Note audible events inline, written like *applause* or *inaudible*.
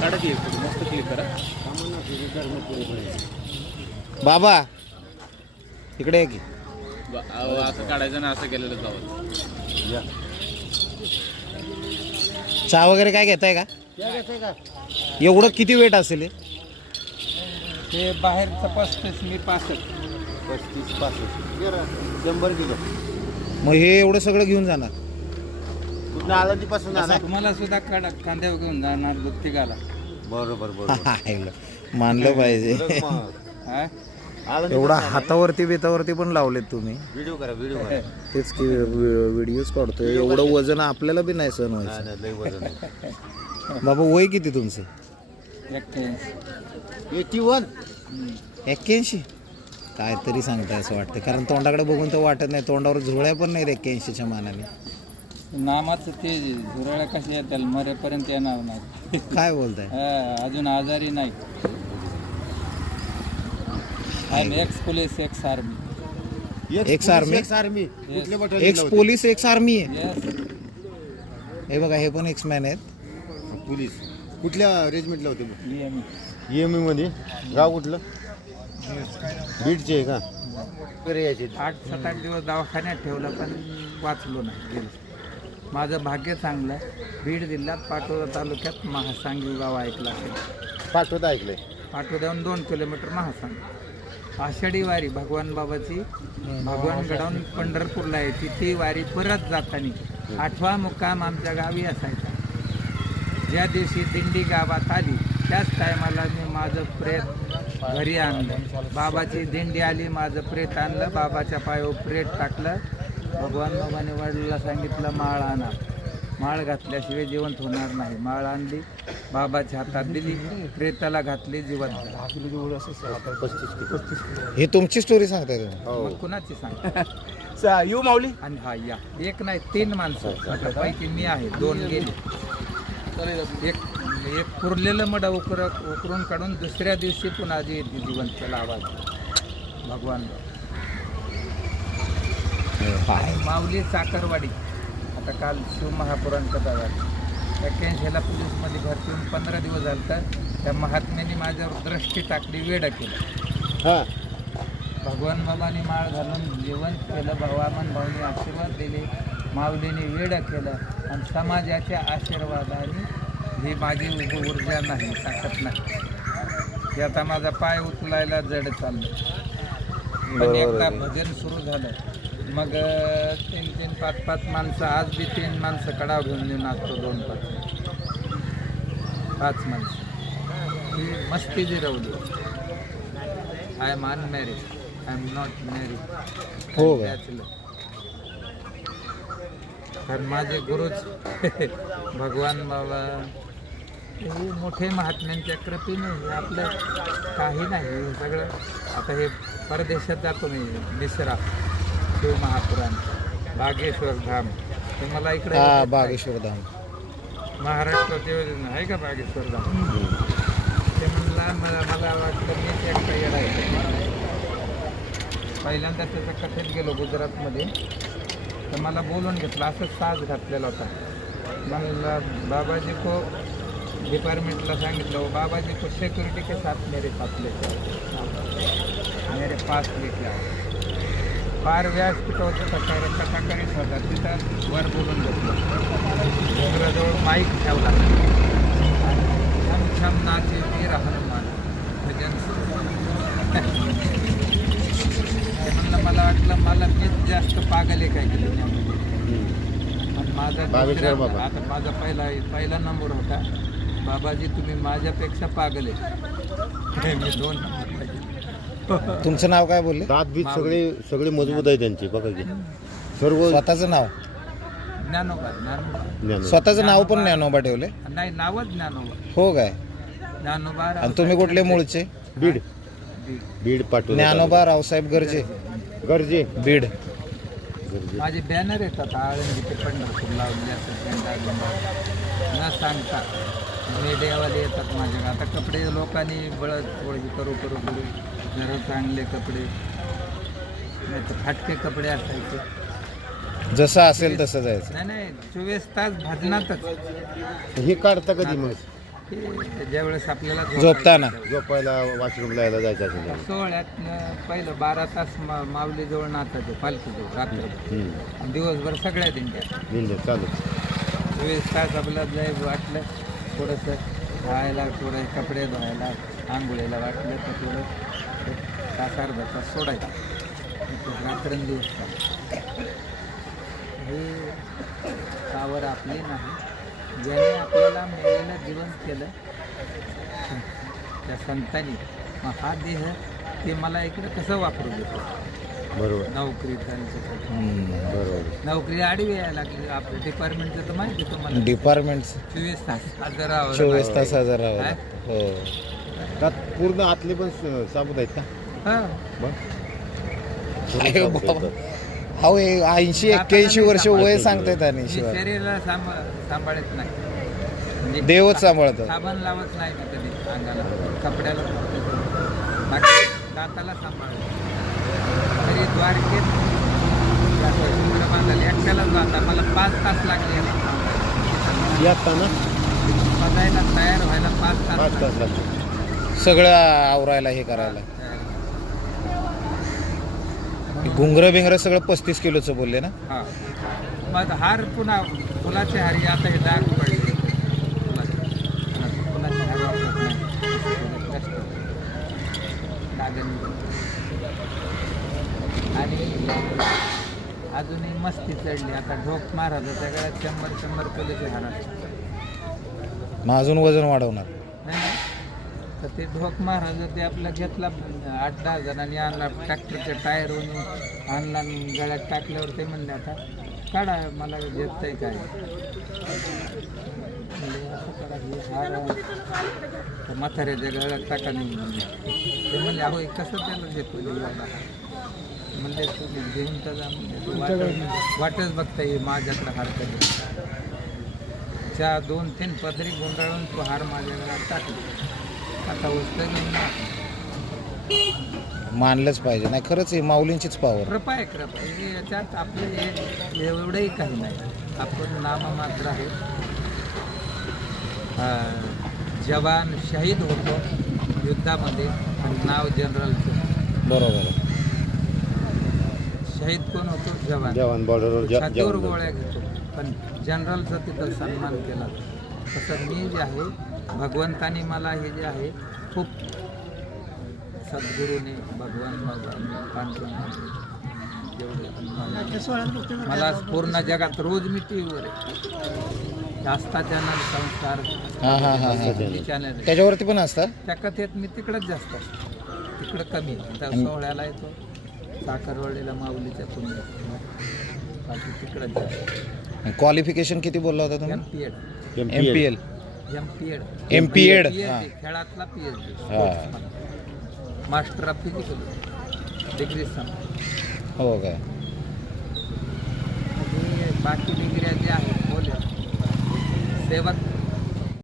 काढा की एक photo, मस्त क्लिक करा. बाबा इकडे आहे की. ब- अहो, असं काढायचं ना असं केलेलं जावं. चहा वगैरे काय घेताय का? एवढं किती वेट असेल हे? ते बाहेरचं पस्तीस मी पासष्ट. पस्तीस पासष्ट. शंभर किलो. मग हे एवढं सगळं घेऊन जाणार. कुठं आळंदीपासून आणा तुम्हाला सुद्धा काढा कांद्यावर घेऊन जाणार दुत्तिकाला बरोबर बरोबर. *laughs* हायलं. मानलं पाहिजे. हा? एवढा हातावरती बेतावरती पण लावलेत तुम्ही. व्हिडिओ करा व्हिडिओ करा. तेच की व्हिडिओज काढतोय. एवढं वजन आपल्याला बी नाही सहन नाही, व्हायचं. नाही, लय वजन आहे. बाबा वय किती तुमचं? एक्क्याऐंशी. Eighty one. एक्क्याऐंशी? काय तरी सांगताय असं वाटतं कारण तोंडाकडे बघून तर वाटत नाही. तोंडावर झुळ्या पण नाहीत एक्क्याऐंशीच्या मानाने. नामाचं ते झुरळ्या कशी येतील मरेपर्यंत येणार नाही. काय बोलताय? हा, अजून आजारी नाही. I am ex police ex army? Ex army ex बटालियनला होते? पोलीस एक्स आर्मी आहे. येस हे बघा हे पण एक्स मॅन आहेत. पोलीस कुठल्या रेजिमेंटला होते एम एममध्ये? गाव कुठलं? बीडचे आहे का? आठ सात आठ दिवस दवाखान्यात ठेवलं पण वाचलो नाही. गेलो. माझं भाग्य चांगलं आहे. बीड जिल्ह्यात पाटोदा तालुक्यात महासांगी गाव ऐकलं असेल. पाठवत ऐकलंय. पाटोद्याहून दोन किलोमीटर महासांग. आषाढी वारी भगवान बाबाची भगवान गडावून पंढरपूरला आहे. ती वारी परत जाताना आठवा मुक्काम आमच्या गावी असायचा. ज्या दिवशी दिंडी गावात आली त्याच टायमाला मी माझं प्रेत घरी आणलं. बाबाची दिंडी आली माझं प्रेत आणलं बाबाच्या पायावर प्रेत टाकलं. भगवान बाबाने वडिलांना सांगितलं माळ आणा. माळ घातल्याशिवाय जिवंत होणार नाही. माळ आणली बाबाच्या हातात दिली प्रेताला घातली जिवंत हे तुमची स्टोरी सांगताय तुम्ही? हो. कुणाची सांग येऊ माऊली? आणि हा या. एक नाही तीन माणसं. पैकी मी आहे दोन गेले. एक एक पुरलेलं मड उकर उकरून काढून दुसऱ्या दिवशी पुन्हा जी जिवंत आवाज भगवान हाय. माऊली साखरवाडी. आता काल शिवमहापुराण कथा झाली एक्क्याऐंशीला पोलीसमध्ये भरती होऊन पंधरा दिवस झालं तर त्या महात्म्याने माझ्यावर दृष्टी टाकली वेड केलं. हा. भगवान बाबांनी माळ घालून जेवण केलं वामन भाऊनी आशीर्वाद दिले माऊलीने वेड केलं आणि समाजाच्या आशीर्वादाने ही माझी ऊर्जा नाही ताकद नाही. की आता माझा पाय उचलायला जड चाललं पण एकदा भजन सुरू झालं मग तीन तीन पाच पाच माणसं आज बी तीन माणसं कडाव घेऊन येऊन नाचतो दोन पाच. पाच माणसं. ही मस्ती जी रवली I am unmarried I am not married हो का? तर माझे गुरुच *laughs* भगवान बाबा हे मोठे महात्म्यांच्या कृपेने हे आपलं काही नाही हे सगळं आता हे परदेशात जातो मी मिसरा शिव महापुराण बागेश्वर धाम. ते मला इकडे हा बागेश्वर धाम. महाराष्ट्रात योजना आहे का बागेश्वर धाम? ते म्हणला मला मला वाटलं मी ते एकटा येणार आहे. पहिल्यांदा त्याच्या कथेत गेलो गुजरातमध्ये. तर मला बोलून घेतलं असंच साज घातलेला होता. मला बाबाजी को डिपार्टमेंटला सांगितलं "ओ, बाबाजी को सिक्युरिटी के साथ मेरे साथ लेके आओ." मेरे पास लेके आओ फार व्यासपीठ होतं सकाळी सकाळीच होता तिथं वर बोलून घेतलं. जवळ माईक ठेवला. छम छम नाचे वीर हनुमान. भजन म्हणलं मला वाटलं मला मीच जास्त पागल आहे काय केलं माझा. आता माझा पहिला पहिला नंबर होता. बाबाजी तुम्ही माझ्यापेक्षा पागल आहे. मी दोन. तुमचं नाव काय बोलले? दात बीत सगळे सगळे मजबूत आहे त्यांचे बघा की. सर्व स्वतःचं नाव? ज्ञानोबा ज्ञानोबा. ज्ञान स्वतःचं नाव पण ज्ञानोबा ठेवले? नाही नावच ज्ञानोबा. हो काय? ज्ञानोबा आणि तुम्ही कुठले मूळचे? बीड. बीड. पाठवून ज्ञानोबा रावसाहेब गरजे गरजे बीड. गरजे माझे बॅनर येतात आळंदी ते पंढरपूर लावले असतात झेंडा बिंडा न सांगता. मीडियावाले येतात माझ्या आता कपडे लोकांनी बळद थोडी करू करू करू. जरा चांगले कपडे. नाही तर फाटके कपडे असायचे. जसं असेल तसं जायचं. नाही नाही चोवीस तास भजनातच. हे काढता कधी मग? हे ज्यावेळेस आपल्याला झोपताना. झोपायला वॉशरूमला यायला जायचं असेल तर. सोहळ्यात पहिलं बारा तास मा माऊलीजवळ नाचायचं पालखीजवळ रात्र हम्म. दिवसभर सगळ्या दिंड्या. दिंडे चालू. चोवीस तास आपल्याला जय वाटलं. थोडंसं धुवायला थोडं कपडे धुवायला आंघोळीला वाटलं तर थोडं तास अर्धा तास सोडायचा रात्रंदिवस हे पावर आपली नाही. ज्याने आपल्याला मिळालेलं जीवन केलं त्या संतांनी मग हा देह ते मला इकडं कसं वापरू देतो? बरोबर. नोकरी. बरोबर. नोकरी आडवी यायला लागली. आपल्या डिपार्टमेंटचं तर माहिती आहे तुम्हाला. डिपार्टमेंट चोवीस तास हजारावर चोवीस तास हजार काय? हो. त्यात पूर्ण आतले पण स- साबूत आहेत का? हा. बघ अरे बाबा. अहो ऐंशी एक्क्याऐंशी वर्ष वय सांगतायत आणि मी शिवाय शरीराला सांभाळ सांभाळत नाही. म्हणजे देवच सांभाळतात. साबण लावत नाही मी कधी अंगाला. कपड्याला. बाकी दाताला सांभाळत द्वारकेत सुंदर बांधायला एकट्याला जाता. मला पाच तास लागले. ना बघायला तयार व्हायला पाच तास पाच तास लागले. लागतात सगळं आवरायला हे करायला. घुंगर बिंगर सगळं पस्तीस किलोचं बोलले ना? हा. मग हार पुन्हा फुलाचे हारी आता हे डाग पडले फुलाचे फुलाचे हार वापरत नाही प्लास्टिक. डागन आणि अजूनही मस्ती चढली. आता ढोक महाराजाच्या गळ्यात शंभर शंभर किलोचे हार मग अजून वजन वाढवणार. नाही तर ते ढोक महाराज ते आपला घेतला आठ दहा जणांनी आणला ट्रॅक्टरच्या टायरवरून आणला आणि गळ्यात टाकल्यावर ते म्हणले आता काढा मला देत आहे काय? म्हणले, असं करा, हे हार त्या म्हाताऱ्याच्या गळ्यात टाका नाही म्हणले. ते म्हणले अहो हे कसं त्याला देतो म्हणले तुम्ही घेऊन तर जा म्हणले "तू वाटच वाटच बघता ये माझ्याकडे हार कधी च्या दोन तीन पदरी गुंडाळून तो हार माझ्या गळ्यात टाकला. आता वस्तू घेऊन. मानलंच पाहिजे. नाही खरंच आहे माऊलींचीच पावर कृपा आहे कृपा आहे. हे याच्यात आपले हे एवढंही काही नाही. आपण नाममात्र आहे हा, जवान शहीद होतो युद्धामध्ये आणि नाव जनरलचं बरोबर आहे. शहीद कोण होतो? जवान. जवान बॉर्डरवर जा- छातीवर जवान गोळ्या घेतो. पण जनरलचा तिथं सन्मान केला. तसं मी जे आहे भगवंतानी मला हे जे आहे खूप सद्गुरूने भगवान भगवान पांडुरंगाने जेवढे मला- मला पूर्ण जगात रोज मी टी व्हीवर आहे. चॅनल संस्कार हा हा हा हा. चॅनल आहे. त्याच्यावरती पण असतात? त्या कथेत मी तिकडंच जास्त असतो. तिकडं कमी त्या सोहळ्याला येतो. साखरवाडीला माऊलीच्या पुण्य. बाकी जास्त क्वालिफिकेशन किती बोलला होता एम तुम्ही P Ed M P L M P Ed M P Ed खेळातला P H D हा. मास्टर ऑफ फिजिकल डिग्री सम हो काय बाकी डिग्र्या ज्या आहेत बोल्या. सेवक